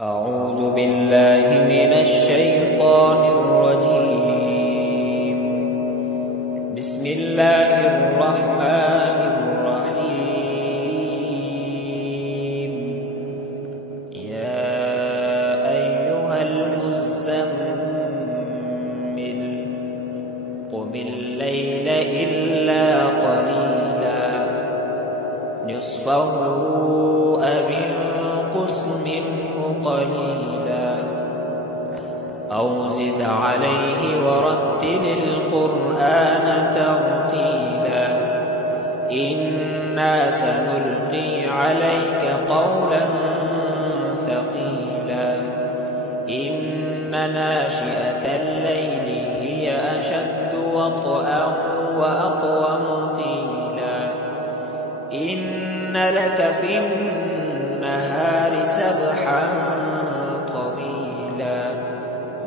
أعوذ بالله من الشيطان الرجيم. بسم الله الرحمن الرحيم. يا أيها المزمل قم الليل إلا قليلا نصفه أو انقص منه قليلا أو زد عليه ورتل القرآن ترتيلا إنا سنلقي عليك قولا ثقيلا إن ناشئة الليل هي أشد وطئا وأقوم قيلا إن لك في النهار سبحا طويلا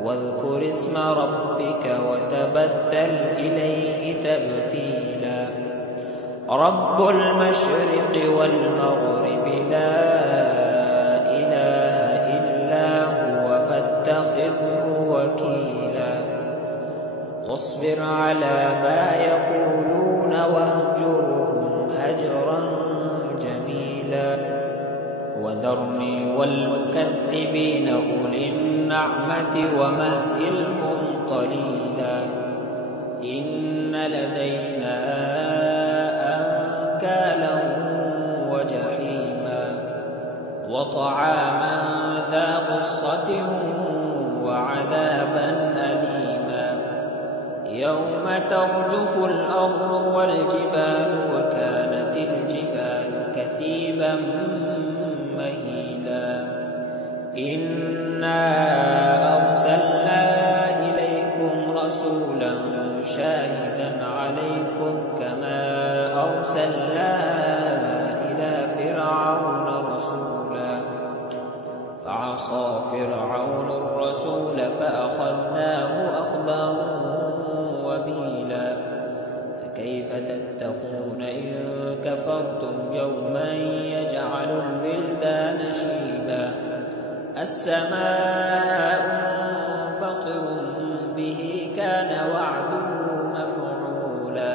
واذكر اسم ربك وتبتل إليه تبتيلا رب المشرق والمغرب لا إله إلا هو فاتخذه وكيلا واصبر على ما يقولون واهجرهم هجرا جميلا وذرني والمكذبين أولي النعمة ومهلهم قليلا إن لدينا أنكالا وجحيما وطعاما ذا غصة وعذابا أليما يوم ترجف الأرض والجبال وكانت الجبال كثيبا مهيلا إنا أرسلنا إليكم رسولا شاهدا عليكم كما أرسلنا إلى فرعون رسولا فعصى فرعون الرسول فأخذناه أخذا وبيلا فكيف تتقون إن كفرتم يوما يجعل الولدان شيبا السماء منفطر به كان وعده مفعولا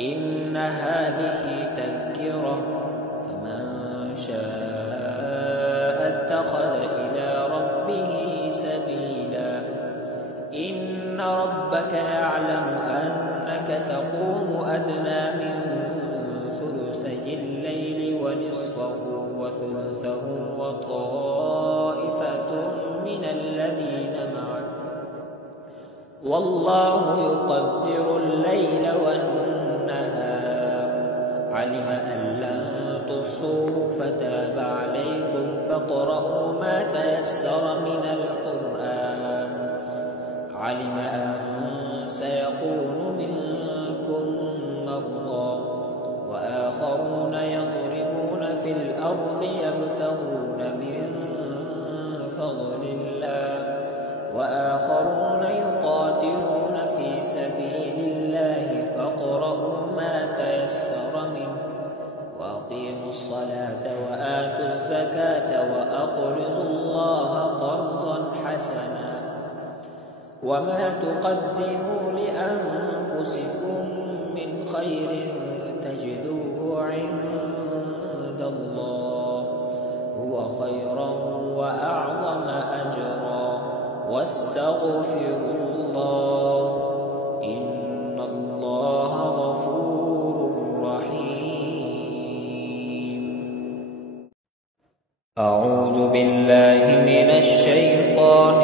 إن هذه تذكرة فمن شاء اتخذ إلى ربه سبيلا إن ربك يعلم أنك تقوم أدنى من ثلثي الليل ونصفه وثلثه وطائفة من الذين معك والله يقدر الليل والنهار علم أن لن تحصوه فتاب عليكم فاقرؤوا ما تيسر من القرآن علم أن سيكون منكم مرضى وآخرون يضربون في الأرض يبتغون من فضل الله وآخرون يقاتلون في سبيل الله فاقرؤوا ما تيسر منه وأقيموا الصلاة وآتوا الزكاة وأقرضوا الله قرضا حسنا وما تقدموا لأنفسكم من خير تجدوه عند الله هو خيرا وأعظم أجرا واستغفروا الله إن الله غفور رحيم. أعوذ بالله من الشيطان